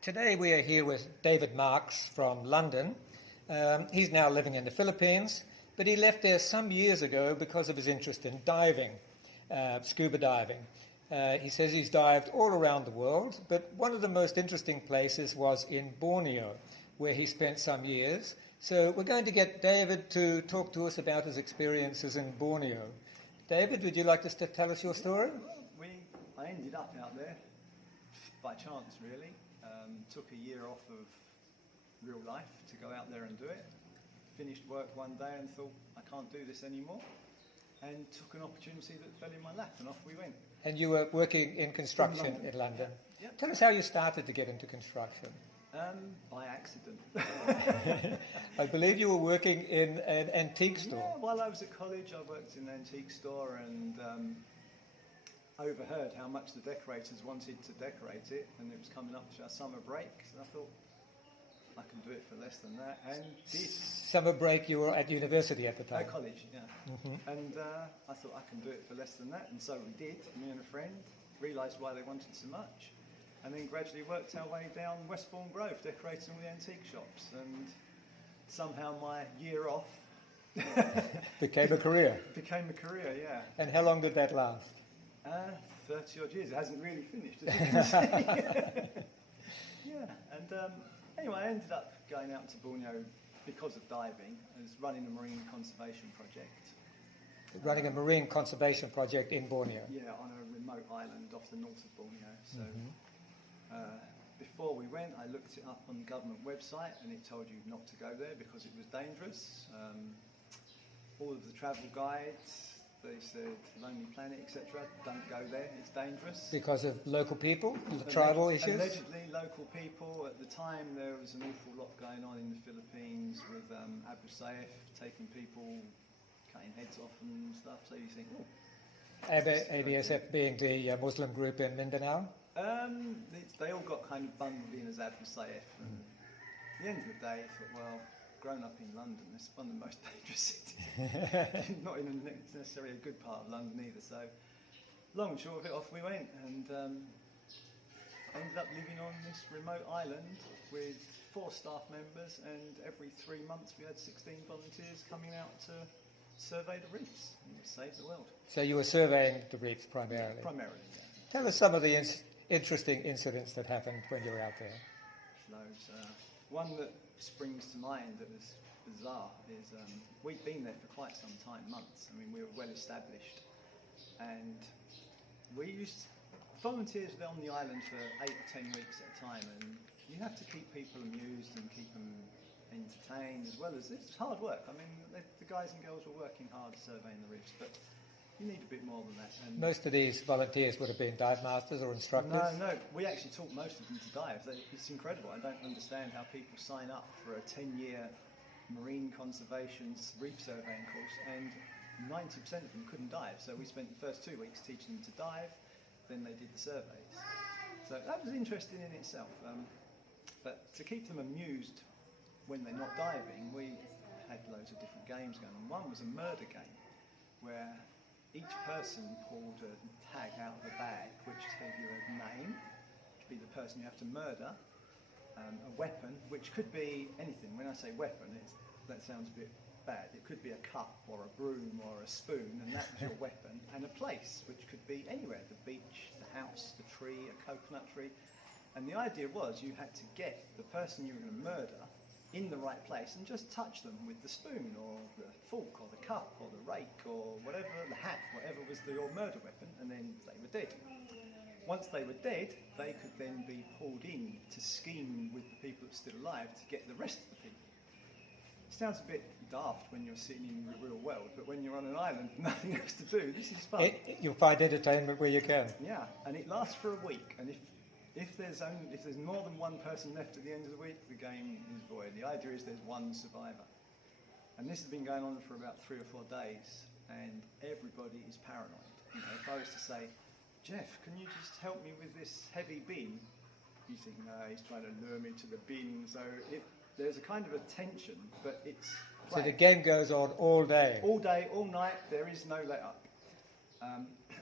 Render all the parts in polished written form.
Today we are here with David Marks from London. He's now living in the Philippines, but he left there some years ago because of his interest in diving, scuba diving. He says he's dived all around the world, but one of the most interesting places was in Borneo, where he spent some years. So we're going to get David to talk to us about his experiences in Borneo. David, would you like to tell us your story? I ended up out there by chance, really. Took a year off of real life to go out there and do it. Finished work one day and thought, I can't do this anymore. And took an opportunity that fell in my lap, and off we went. And you were working in construction in London. Yeah. Tell us how you started to get into construction. By accident. I believe you were working in an antique store. Yeah, while I was at college, I worked in an antique store and overheard how much the decorators wanted to decorate it, and it was coming up to our summer break, so I thought, I can do it for less than that, and did. Summer break, you were at university at the time? At college, yeah. Mm-hmm. And I thought, I can do it for less than that, and so we did, me and a friend, realised why they wanted so much, and then gradually worked our way down Westbourne Grove, decorating all the antique shops, and somehow my year off became a career. Became a career, yeah. And how long did that last? 30 odd years. It hasn't really finished, as you can see. Yeah, and anyway, I ended up going out to Borneo because of diving. I was running a marine conservation project. Running a marine conservation project in Borneo? Yeah, on a remote island off the north of Borneo. So before we went, I looked it up on the government website, and it told you not to go there because it was dangerous. All of the travel guides, they said Lonely Planet, etc. Don't go there, it's dangerous. Because of local people, the tribal issues? Allegedly local people. At the time there was an awful lot going on in the Philippines with Abu Sayyaf taking people, cutting heads off and stuff, so you think, oh. ABSF being the Muslim group in Mindanao? They all got kind of bundled in as Abu Sayyaf. And at the end of the day, I thought, well, grown up in London, it's one of the most dangerous cities. Not in necessarily a good part of London either. So, long and short of it, off we went, and ended up living on this remote island with 4 staff members, and every 3 months we had 16 volunteers coming out to survey the reefs and save the world. So you were surveying the reefs primarily? Yeah, primarily, yeah. Tell us some of the interesting incidents that happened when you were out there. Loads. One that springs to mind that was bizarre is we'd been there for quite some time, months. I mean, we were well established, and volunteers were on the island for 8 or 10 weeks at a time, and you have to keep people amused and keep them entertained, as well as it's hard work. I mean, the guys and girls were working hard surveying the reefs, but you need a bit more than that. And most of these volunteers would have been dive masters or instructors? No, we actually taught most of them to dive. It's incredible. I don't understand how people sign up for a 10-year marine conservation reef surveying course, and 90% of them couldn't dive. So we spent the first 2 weeks teaching them to dive, then they did the surveys. So that was interesting in itself. But to keep them amused when they're not diving, we had loads of different games going on. One was a murder game, where each person pulled a tag out of a bag which gave you a name, which would be the person you have to murder, a weapon, which could be anything. When I say weapon, that sounds a bit bad. It could be a cup or a broom or a spoon, and that was your weapon, and a place, which could be anywhere, the beach, the house, the tree, a coconut tree. And the idea was you had to get the person you were going to murder in the right place and just touch them with the spoon or the fork or the cup or the rake or whatever, the hat, whatever was your murder weapon, and then they were dead. Once they were dead, they could then be pulled in to scheme with the people that are still alive to get the rest of the people. It sounds a bit daft when you're sitting in the real world, but when you're on an island, nothing else to do, this is fun. You'll find entertainment where you can. Yeah, and it lasts for a week, and if there's more than one person left at the end of the week, the game is void. The idea is there's one survivor. And this has been going on for about 3 or 4 days, and everybody is paranoid. You know, if I was to say, Jeff, can you just help me with this heavy bin? You think, no, he's trying to lure me to the bin. So there's a kind of a tension, but it's play. So the game goes on all day? All day, all night, there is no let up.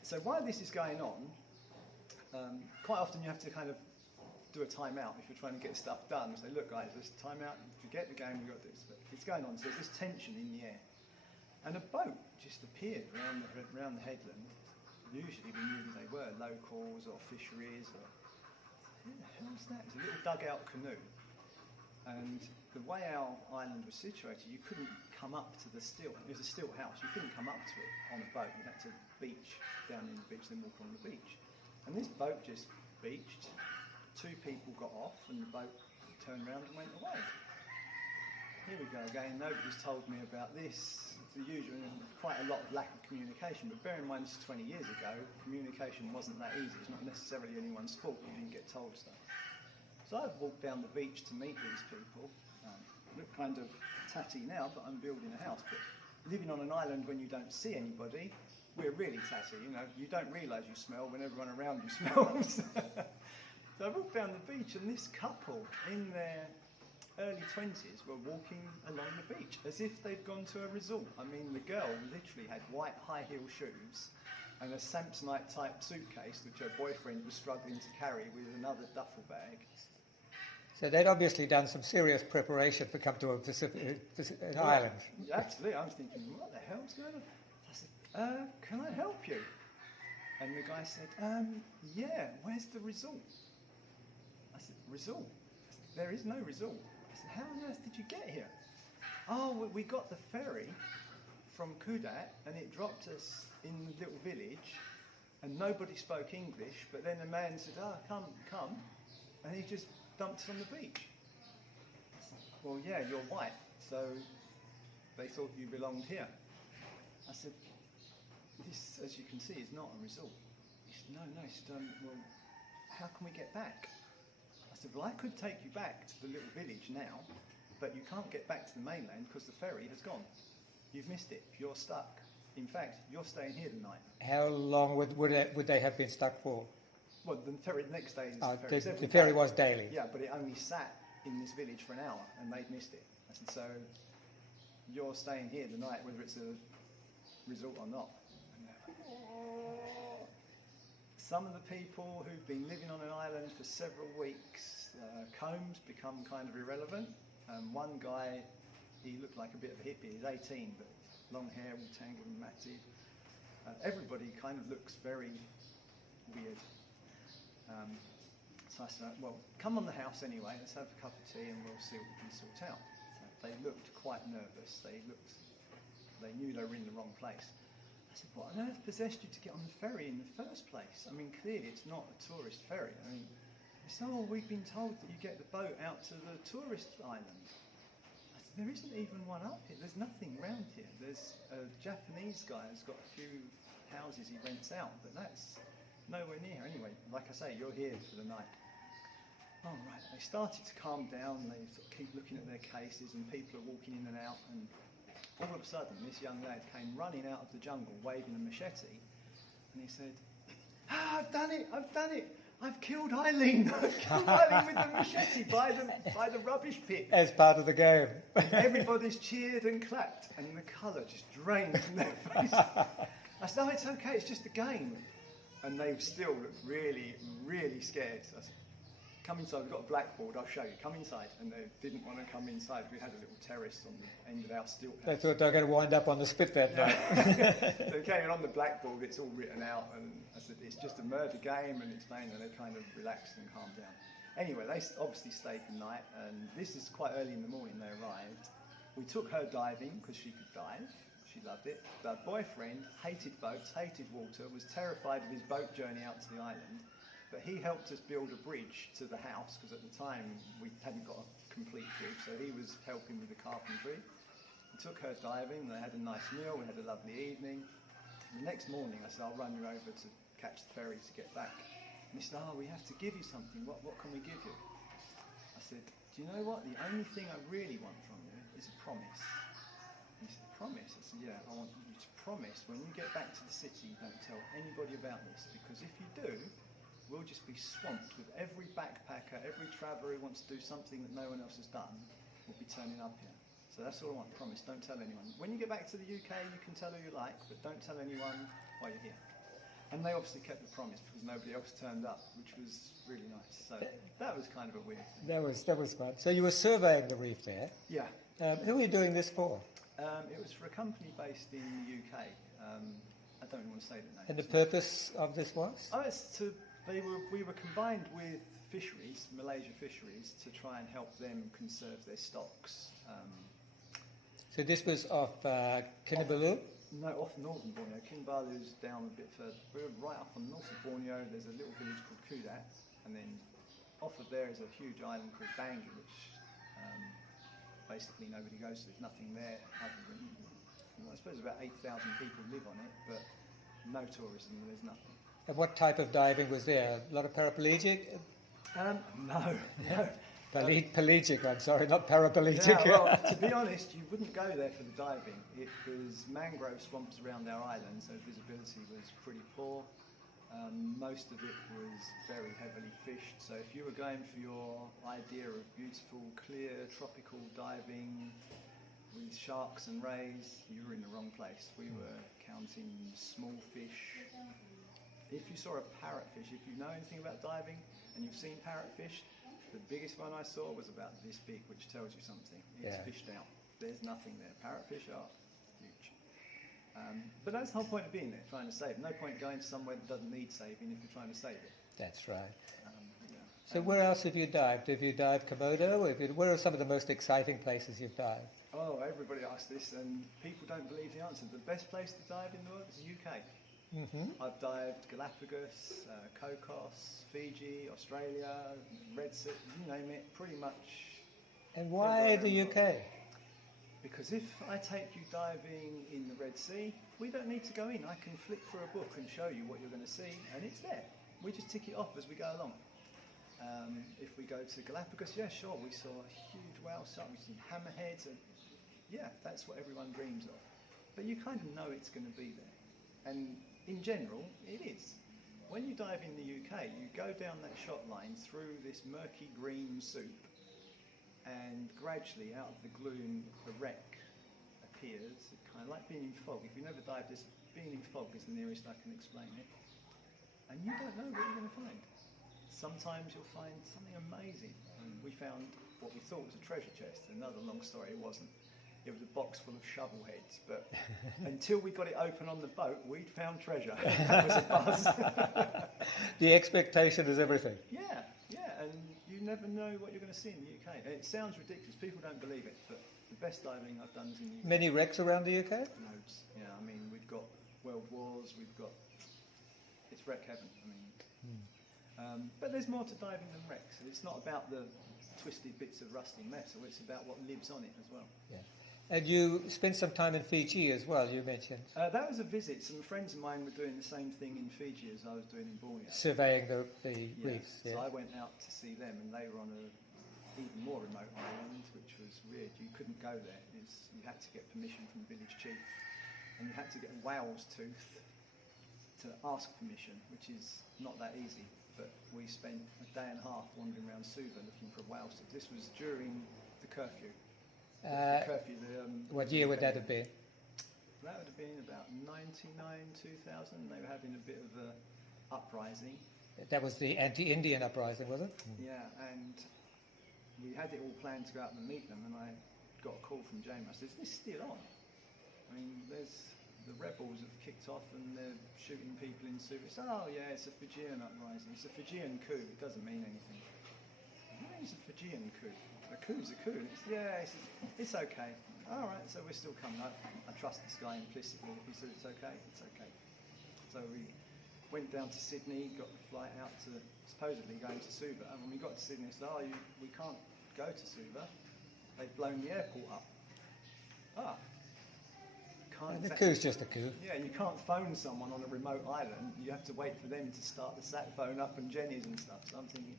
So while this is going on, quite often you have to kind of do a timeout if you're trying to get stuff done. Say, look guys, there's timeout, forget the game, we've got to do this. But it's going on, so there's this tension in the air. And a boat just appeared around the headland. Usually we knew who they were, locals or fisheries. Or, who the hell's that? It's a little dugout canoe. And the way our island was situated, you couldn't come up to the stilt. It was a stilt house. You couldn't come up to it on a boat. You had to beach down in the beach, then walk on the beach. And this boat just beached. 2 people got off, and the boat turned around and went away. Here we go again. Nobody's told me about this. It's the usual, quite a lot of lack of communication. But bear in mind, this is 20 years ago. Communication wasn't that easy. It's not necessarily anyone's fault you didn't get told stuff. So I've walked down the beach to meet these people. Look kind of tatty now, but I'm building a house. But living on an island when you don't see anybody, we're really tatty. You know, you don't realise you smell when everyone around you smells. So I walked down the beach, and this couple in their early 20s were walking along the beach as if they'd gone to a resort. I mean, the girl literally had white high-heel shoes and a Samsonite type suitcase which her boyfriend was struggling to carry with another duffel bag. So they'd obviously done some serious preparation for coming to a Pacific island. Absolutely. I was thinking, what the hell's going on? I said, can I help you? And the guy said, yeah, where's the resort? I said, resort? I said, there is no resort. I said, how on earth did you get here? Oh, well, we got the ferry from Kudat, and it dropped us in the little village, and nobody spoke English, but then a man said, come, and he just dumped us on the beach. I said, well, yeah, you're white, so they thought you belonged here. I said, this, as you can see, is not a resort. He said, no, he said, well, how can we get back? I said, well, I could take you back to the little village now, but you can't get back to the mainland because the ferry has gone. You've missed it. You're stuck. In fact, you're staying here tonight. How long would they have been stuck for? Well, the ferry, the next day is the ferry. The ferry was daily? Yeah, but it only sat in this village for an hour, and they'd missed it. I said, so you're staying here tonight, whether it's a resort or not. Some of the people who've been living on an island for several weeks, combs become kind of irrelevant. One guy, he looked like a bit of a hippie. He's 18, but long hair, all tangled and matted. Everybody kind of looks very weird. So I said, well, come on the house anyway, let's have a cup of tea and we'll see what we can sort out. So they looked quite nervous. They knew they were in the wrong place. I said, what on earth possessed you to get on the ferry in the first place? I mean, clearly it's not a tourist ferry. I mean, they said, oh, we've been told that you get the boat out to the tourist island. I said, there isn't even one up here. There's nothing round here. There's a Japanese guy who's got a few houses he rents out, but that's nowhere near. Anyway, like I say, you're here for the night. Oh, right. They started to calm down. They sort of keep looking at their cases, and people are walking in and out. And all of a sudden, this young lad came running out of the jungle, waving a machete, and he said, I've done it! I've killed Eileen! I've killed Eileen with the machete by the rubbish pit. As part of the game. Everybody's cheered and clapped, and the colour just drained from their face. I said, no, it's okay, it's just a game. And they still looked really, really scared. So I said, come inside, we've got a blackboard, I'll show you, come inside. And they didn't want to come inside. We had a little terrace on the end of our stilt house. They thought they were going to wind up on the spit that night. So they came in on the blackboard, it's all written out, and I said, it's just a murder game, and explained, and they kind of relaxed and calmed down. Anyway, they obviously stayed the night, and this is quite early in the morning they arrived. We took her diving, because she could dive. She loved it. Her boyfriend hated boats, hated water, was terrified of his boat journey out to the island. But he helped us build a bridge to the house, because at the time we hadn't got a complete bridge, so he was helping with the carpentry. We took her diving, they had a nice meal, we had a lovely evening. The next morning I said, I'll run you over to catch the ferry to get back. And he said, oh, we have to give you something, what can we give you? I said, do you know what, the only thing I really want from you is a promise. He said, promise? I said, yeah, I want you to promise when you get back to the city, don't tell anybody about this, because if you do, we'll just be swamped with every backpacker, every traveller who wants to do something that no one else has done will be turning up here. So that's all I want, promise, don't tell anyone. When you get back to the UK, you can tell who you like, but don't tell anyone while you're here. And they obviously kept the promise because nobody else turned up, which was really nice. So that was kind of a weird thing. That was fun. So you were surveying the reef there. Yeah. Who were you doing this for? It was for a company based in the UK. I don't even want to say the name. And the purpose of this was? Oh, we were combined with fisheries, Malaysia fisheries, to try and help them conserve their stocks. So this was off Kinabalu? No, off northern Borneo. Kinabalu's down a bit further. We were right up on the north of Borneo. There's a little village called Kudat, and then off of there is a huge island called Bangui, which basically nobody goes to. There's nothing there other than, I suppose about 8,000 people live on it, but no tourism, there's nothing. And what type of diving was there? A lot of paraplegic? No. Pelagic, I'm sorry, not paraplegic. Yeah, well, to be honest, you wouldn't go there for the diving. It was mangrove swamps around our island, so visibility was pretty poor. Most of it was very heavily fished, so if you were going for your idea of beautiful, clear, tropical diving with sharks and rays, you were in the wrong place. We were counting small fish. If you saw a parrotfish, if you know anything about diving and you've seen parrotfish, the biggest one I saw was about this big, which tells you something. It's fished out. There's nothing there. Parrotfish are huge. But that's the whole point of being there, trying to save. No point going somewhere that doesn't need saving if you're trying to save it. That's right. Yeah. So where else have you dived? Have you dived Komodo? Where are some of the most exciting places you've dived? Oh, everybody asks this, and people don't believe the answer. The best place to dive in the world is the UK. Mm-hmm. I've dived Galapagos, Cocos, Fiji, Australia, Red Sea, you name it, pretty much. And why the UK? Because if I take you diving in the Red Sea, we don't need to go in. I can flick through a book and show you what you're going to see, and it's there. We just tick it off as we go along. If we go to Galapagos, yeah, sure, we saw a huge whale shark, we see hammerheads, and yeah, that's what everyone dreams of. But you kind of know it's going to be there. And in general, it is. When you dive in the UK, you go down that shot line through this murky green soup, and gradually out of the gloom, the wreck appears, kind of like being in fog. If you never dived this, being in fog is the nearest I can explain it. And you don't know what you're going to find. Sometimes you'll find something amazing. And we found what we thought was a treasure chest. Another long story, it wasn't. It was a box full of shovel heads, but until we got it open on the boat, we'd found treasure. That was a buzz. The expectation is everything. Yeah, and you never know what you're going to see in the UK. It sounds ridiculous, people don't believe it, but the best diving I've done is in the UK. Many wrecks around the UK? Loads, yeah, I mean, we've got world wars, it's wreck heaven, I mean. But there's more to diving than wrecks. It's not about the twisted bits of rusting metal, it's about what lives on it as well. Yeah. And you spent some time in Fiji as well, you mentioned. That was a visit. Some friends of mine were doing the same thing in Fiji as I was doing in Borneo. Surveying the reefs. So I went out to see them, and they were on an even more remote island, which was weird. You couldn't go there. You had to get permission from the village chief, and you had to get a whale's tooth to ask permission, which is not that easy. But we spent a day and a half wandering around Suva looking for a whale's tooth. This was during the curfew. What year would that have been? That would have been about 99, 2000. They were having a bit of a uprising. That was the anti-Indian uprising, was it? Yeah, and we had it all planned to go out and meet them, and I got a call from James. I said, "Is this still on? I mean, the rebels have kicked off and they're shooting people in Suva." He said, "Oh yeah, it's a Fijian uprising. It's a Fijian coup. It doesn't mean anything." What is a Fijian coup? A coup's a coup. It's okay. All right, so we're still coming. I trust this guy implicitly. If he said it's okay, it's okay. So we went down to Sydney, got the flight out to supposedly going to Suva. And when we got to Sydney, we said, we can't go to Suva. They've blown the airport up. The coup's just a coup. Yeah, you can't phone someone on a remote island. You have to wait for them to start the sat phone up and Jenny's and stuff. So I'm thinking,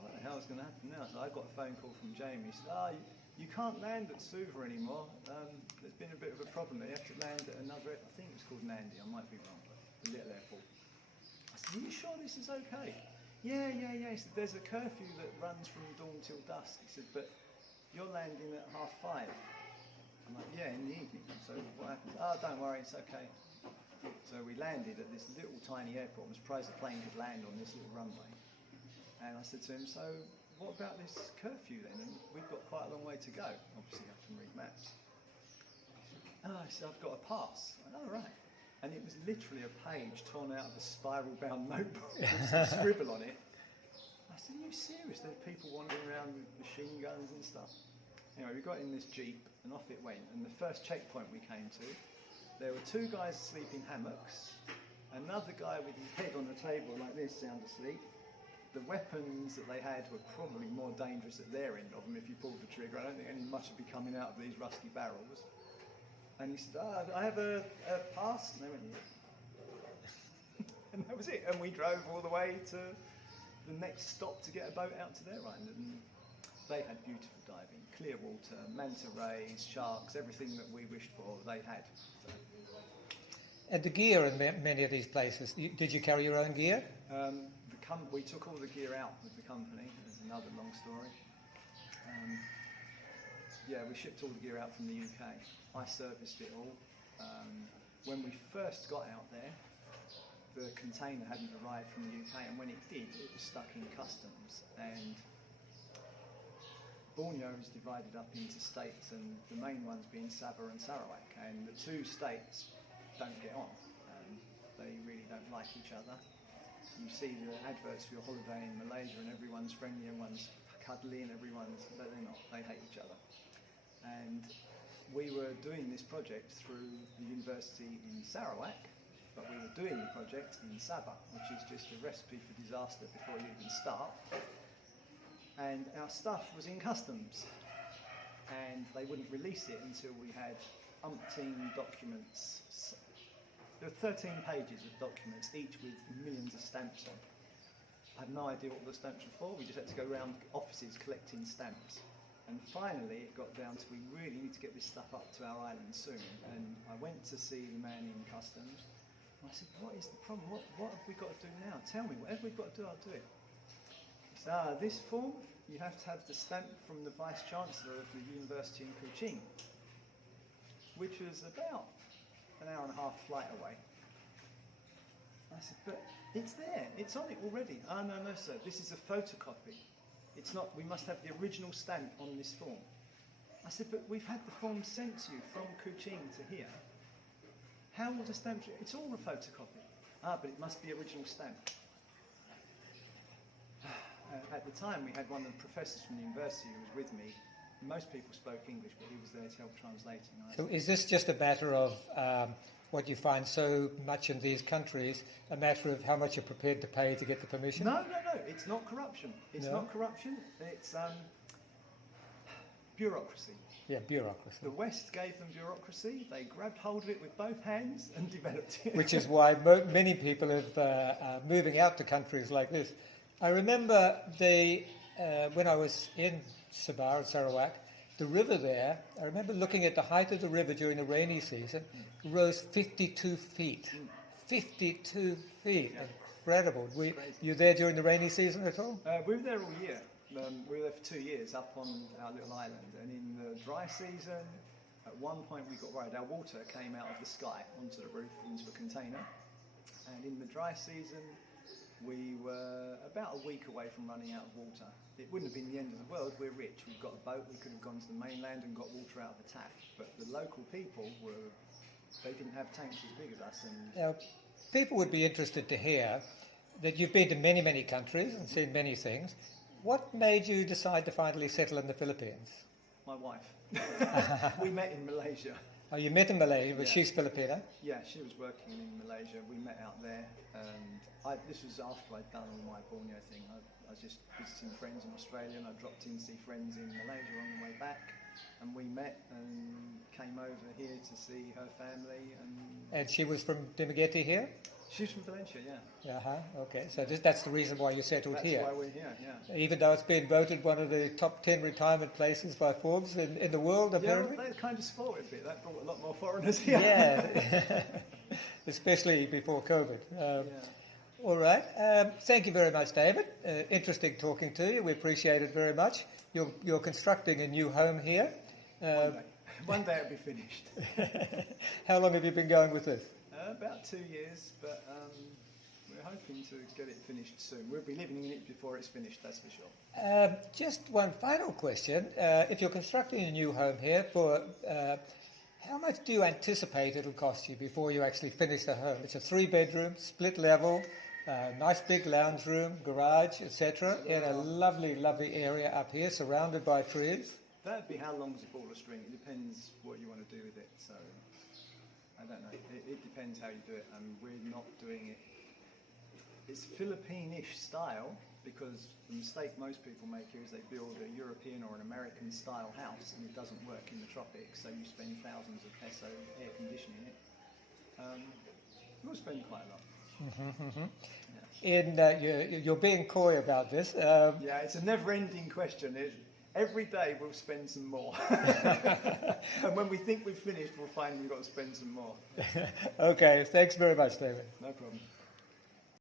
what the hell's going to happen now? So I got a phone call from Jamie. He said, you can't land at Suva anymore. There's been a bit of a problem there. You have to land at another, I think it was called Nandi, I might be wrong, the little airport. I said, "Are you sure this is okay?" Yeah. He said, "There's a curfew that runs from dawn till dusk." He said, "But you're landing at 5:30. I'm like, "Yeah, in the evening." So what happened? "Oh, don't worry, it's okay." So we landed at this little tiny airport. I'm surprised the plane could land on this little runway. And I said to him, so what about this curfew then? And we've got quite a long way to go. Obviously, I can read maps. Oh, I said, I've got a pass. I said, oh, right. And it was literally a page torn out of a spiral-bound notebook with some scribble on it. I said, are you serious? There are people wandering around with machine guns and stuff. Anyway, we got in this Jeep and off it went. And the first checkpoint we came to, there were two guys asleep in hammocks, another guy with his head on the table like this, sound asleep. The weapons that they had were probably more dangerous at their end of them if you pulled the trigger. I don't think any much would be coming out of these rusty barrels. And he said, I have a pass. And they went, yeah. And that was it. And we drove all the way to the next stop to get a boat out to their island. And they had beautiful diving, clear water, manta rays, sharks, everything that we wished for, they had. So. And the gear in many of these places, did you carry your own gear? We took all the gear out with the company. There's another long story. We shipped all the gear out from the UK. I serviced it all. When we first got out there, the container hadn't arrived from the UK, and when it did, it was stuck in customs. And Borneo is divided up into states, and the main ones being Sabah and Sarawak. And the two states don't get on. They really don't like each other. You see the adverts for your holiday in Malaysia, and everyone's friendly, everyone's cuddly, and but they're not. They hate each other. And we were doing this project through the university in Sarawak, but we were doing the project in Sabah, which is just a recipe for disaster before you even start. And our stuff was in customs, and they wouldn't release it until we had umpteen documents. There were 13 pages of documents, each with millions of stamps on. I had no idea what the stamps were for. We just had to go around offices collecting stamps. And finally, it got down to we really need to get this stuff up to our island soon. And I went to see the man in customs. And I said, what is the problem? What have we got to do now? Tell me, whatever we've got to do, I'll do it. He said, this form, you have to have the stamp from the Vice-Chancellor of the University in Kuching, which was about an hour and a half flight away. I said, but it's there, it's on it already. Oh, no, sir, this is a photocopy. It's not, we must have the original stamp on this form. I said, but we've had the form sent to you from Kuching to here. How will the stamp, it's all a photocopy. Ah, but it must be original stamp. At the time, we had one of the professors from the university who was with me. Most people spoke English, but he was there to help translating. So is this just a matter of what you find so much in these countries, a matter of how much you're prepared to pay to get the permission? No. It's not corruption. It's not corruption. It's bureaucracy. Yeah, bureaucracy. The West gave them bureaucracy. They grabbed hold of it with both hands and developed it. Which is why many people are moving out to countries like this. I remember when I was in Sabah and Sarawak, the river there, I remember looking at the height of the river during the rainy season, rose 52 feet. 52 feet. Yeah. Incredible. Were you there during the rainy season at all? We were there all year. We were there for 2 years up on our little island. And in the dry season, at one point we got worried. Our water came out of the sky onto the roof into a container. And in the dry season, we were about a week away from running out of water. It wouldn't have been the end of the world. We're rich. We've got a boat. We could have gone to the mainland and got water out of the tap. But the local people they didn't have tanks as big as us. And now, people would be interested to hear that you've been to many, many countries and seen many things. What made you decide to finally settle in the Philippines? My wife. We met in Malaysia. Oh, you met in Malaysia, but she's Filipina? Yeah, she was working in Malaysia. We met out there. This was after I'd done all my Borneo thing. I was just visiting friends in Australia, and I dropped in to see friends in Malaysia on the way back. And we met and came over here to see her family. And she was from Dumaguete here? She's from Valencia, yeah. Okay. So that's the reason why you settled here? That's why we're here, yeah. Even though it's been voted one of the top 10 retirement places by Forbes in the world, apparently? Yeah, well, that kind of spoiled it a bit. That brought a lot more foreigners here. Yeah, especially before COVID. All right. Thank you very much, David. Interesting talking to you. We appreciate it very much. You're constructing a new home here. One day it'll be finished. How long have you been going with this? About 2 years, but we're hoping to get it finished soon. We'll be living in it before it's finished, that's for sure. Just one final question. If you're constructing a new home here, how much do you anticipate it'll cost you before you actually finish the home? It's a 3-bedroom, split level, nice big lounge room, garage, etc., in a lovely, lovely area up here, surrounded by trees. That'd be how long's a ball of string. It depends what you want to do with it. So I don't know. It depends how you do it. We're not doing it. It's Philippine-ish style, because the mistake most people make here is they build a European or an American style house and it doesn't work in the tropics, so you spend thousands of peso air conditioning it. We'll spend quite a lot. You're being coy about this. Yeah, it's a never-ending question. Every day we'll spend some more. And when we think we've finished, we'll find we've got to spend some more. Okay, thanks very much, David. No problem.